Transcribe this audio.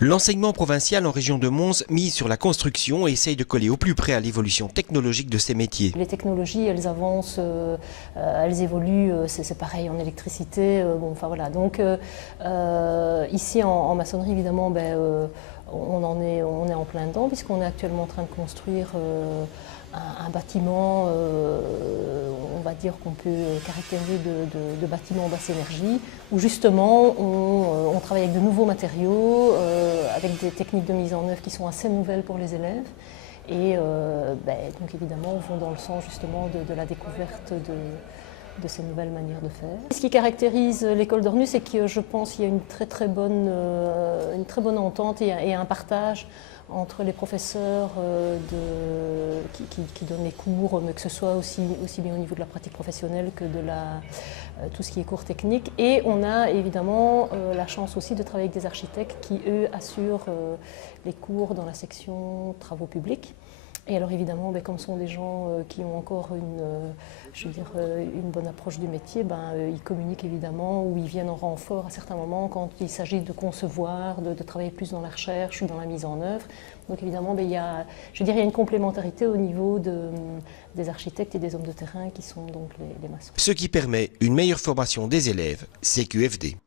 L'enseignement provincial en région de Mons mise sur la construction et essaye de coller au plus près à l'évolution technologique de ces métiers. Les technologies, elles avancent, elles évoluent, c'est pareil en électricité. Bon, enfin voilà. Donc ici en maçonnerie, évidemment, on est en plein dedans puisqu'on est actuellement en train de construire un bâtiment, on va dire qu'on peut caractériser de bâtiment basse énergie, où justement on travaille avec de nouveaux matériaux, avec des techniques de mise en œuvre qui sont assez nouvelles pour les élèves. Et donc évidemment, on va dans le sens justement de la découverte de ces nouvelles manières de faire. Ce qui caractérise l'école d'Ornus, c'est que je pense qu'il y a une très bonne entente et un partage entre les professeurs qui donnent les cours, mais que ce soit aussi bien au niveau de la pratique professionnelle que de tout ce qui est cours technique. Et on a évidemment la chance aussi de travailler avec des architectes qui, eux, assurent les cours dans la section travaux publics. Et alors évidemment, comme ce sont des gens qui ont encore une bonne approche du métier, ils communiquent évidemment ou ils viennent en renfort à certains moments quand il s'agit de concevoir, de travailler plus dans la recherche ou dans la mise en œuvre. Donc évidemment, il y a une complémentarité au niveau des architectes et des hommes de terrain qui sont donc les maçons. Ce qui permet une meilleure formation des élèves, CQFD.